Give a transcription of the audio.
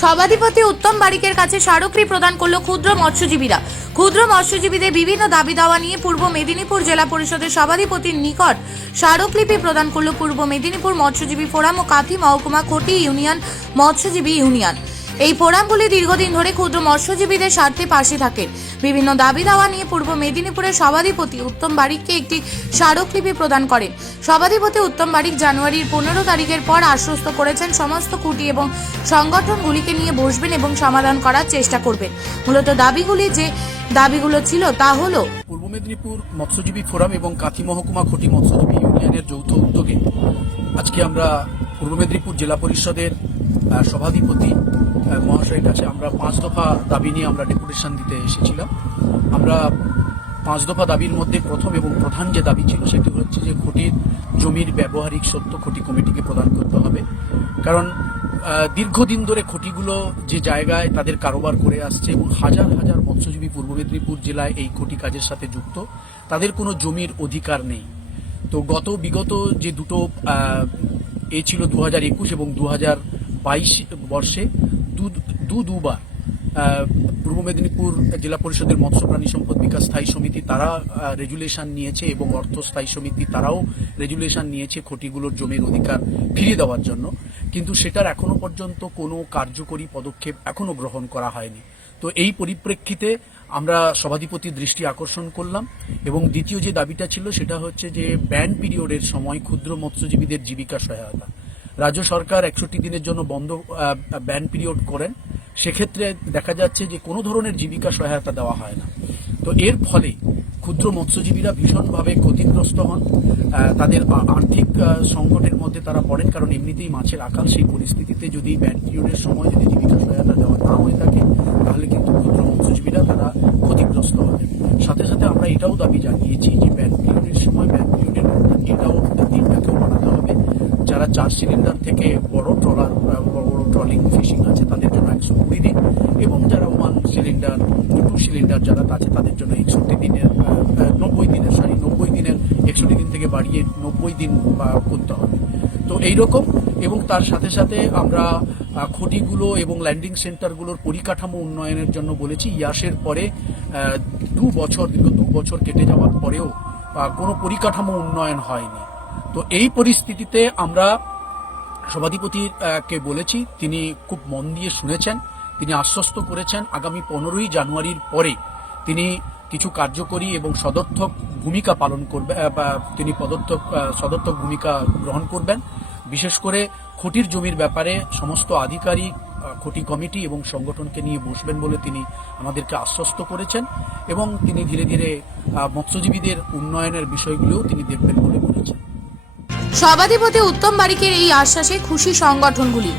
সভাধিপতি উত্তম বারিকের কাছে স্মারকলিপি প্রদান করল ক্ষুদ্র মৎস্যজীবীরা। ক্ষুদ্র মৎস্যজীবীদের বিভিন্ন দাবি দাওয়া নিয়ে পূর্ব মেদিনীপুর জেলা পরিষদের সভাধিপতির নিকট স্মারকলিপি প্রদান করল পূর্ব মেদিনীপুর মৎস্যজীবী ফোরাম ও কাথি মহকুমা খটি ইউনিয়ন মৎস্যজীবী ইউনিয়ন। এই ফোরামগুলি দীর্ঘদিন ধরে ক্ষুদ্র মৎস্যজীবীদের স্বার্থে পাশে থাকেন। বিভিন্ন দাবি দাওয়া নিয়ে পূর্ব মেদিনীপুরের সভাধিপতি উত্তম বারিককে একটি স্মারকলিপি প্রদান করেন। সভাধিপতি উত্তম বারিক জানুয়ারির 15 তারিখের পর আশ্বস্ত করেছেন সমস্ত খুঁটি এবং সংগঠনগুলিকে নিয়ে বসবেন এবং সমাধান করার চেষ্টা করবেন। মূলত দাবিগুলো ছিল তা হলো পূর্ব মেদিনীপুর মৎস্যজীবী ফোরাম এবং কাথি মহকুমা খটি মৎস্যজীবী ইউনিয়নের যৌথ উদ্যোগে আজকে আমরা পূর্ব মেদিনীপুর জেলা পরিষদের সভাধিপতি মহাশয়ের কাছে আমরা 5 দফা দাবি নিয়ে আমরা ডেপুটেশন দিতে এসেছিলাম। আমরা 5 দফা দাবির মধ্যে প্রথম এবং প্রধান যে দাবি ছিল সেটি হচ্ছে যে খটির জমির ব্যবহারিক সত্ত্ব খটি কমিটিকে প্রদান করতে হবে। কারণ দীর্ঘদিন ধরে খটিগুলো যে জায়গায় তাদের কারোবার করে আসছে এবং হাজার হাজার মৎস্যজীবী পূর্ব মেদিনীপুর জেলায় এই খটি কাজের সাথে যুক্ত, তাদের কোনো জমির অধিকার নেই। তো বিগত যে দুটো ছিল 2021 এবং 2022 বর্ষে দুবার পূর্ব মেদিনীপুর জেলা পরিষদের মৎস্য প্রাণী সম্পদ বিকাশ স্থায়ী সমিতি তারা রেজুলেশন নিয়েছে এবং অর্থ স্থায়ী সমিতি তারাও রেজুলেশন নিয়েছে খটিগুলোর জমির অধিকার ফিরিয়ে দেওয়ার জন্য, কিন্তু সেটার এখনো পর্যন্ত কোনো কার্যকরী পদক্ষেপ এখনো গ্রহণ করা হয়নি। তো এই পরিপ্রেক্ষিতে আমরা সভাধিপতির দৃষ্টি আকর্ষণ করলাম এবং দ্বিতীয় যে দাবিটা ছিল সেটা হচ্ছে যে ব্যান পিরিয়ডের সময় ক্ষুদ্র মৎস্যজীবীদের জীবিকা সহায়তা রাজ্য সরকার 61 দিনের জন্য বন্ধ ব্যান পিরিয়ড করেন। সেক্ষেত্রে দেখা যাচ্ছে যে কোনো ধরনের জীবিকা সহায়তা দেওয়া হয় না। তো এর ফলে ক্ষুদ্র মৎস্যজীবীরা ভীষণভাবে ক্ষতিগ্রস্ত হন, তাদের আর্থিক সংকটের মধ্যে তারা পড়েন। কারণ এমনিতেই মাছের আকাল, সেই পরিস্থিতিতে যদি ব্যান পিরিয়ডের সময় যদি জীবিকা সহায়তা দেওয়া না হয়ে থাকে তাহলে কিন্তু ক্ষুদ্র মৎস্যজীবীরা তারা ক্ষতিগ্রস্ত হবে। সাথে সাথে আমরা এটাও দাবি জানিয়েছি যে ব্যান পিরিয়ডের সময় ব্যান পিরিয়ডের এটাও দিনটাকেও বাড়াতে হবে। যারা 4 সিলিন্ডার থেকে বড় ট্রলার বড় ট্রলিং ফিশিং আছে তাদের জন্য 120 দিন এবং যারা 1 সিলিন্ডার 2 সিলিন্ডার যারা আছে তাদের জন্য 61 দিনের 90 দিনের 61 দিন থেকে বাড়িয়ে 90 দিন করতে হবে। তো এইরকম এবং তার সাথে সাথে আমরা খটিগুলো এবং ল্যান্ডিং সেন্টারগুলোর পরিকাঠামো উন্নয়নের জন্য বলেছি। ইয়াসের পরে দীর্ঘ 2 বছর কেটে যাওয়ার পরেও কোনো পরিকাঠামো উন্নয়ন হয়নি। তো এই পরিস্থিতিতে আমরা সভাধিপতিকে বলেছি, তিনি খুব মন দিয়ে শুনেছেন, তিনি আশ্বস্ত করেছেন আগামী 15ই জানুয়ারির পরে তিনি কিছু কার্যকরী এবং সদর্থক ভূমিকা পালন করবে বা তিনি সদর্থক ভূমিকা গ্রহণ করবেন। বিশেষ করে খটির জমির ব্যাপারে সমস্ত আধিকারিক খটি কমিটি এবং সংগঠনকে নিয়ে বসবেন বলে তিনি আমাদেরকে আশ্বস্ত করেছেন এবং তিনি ধীরে ধীরে মৎস্যজীবীদের উন্নয়নের বিষয়গুলোও তিনি দেখবেন বলে বলেছেন। সভাধিপতি উত্তম বারিকের এই আশ্বাসে খুশি সংগঠনগুলি।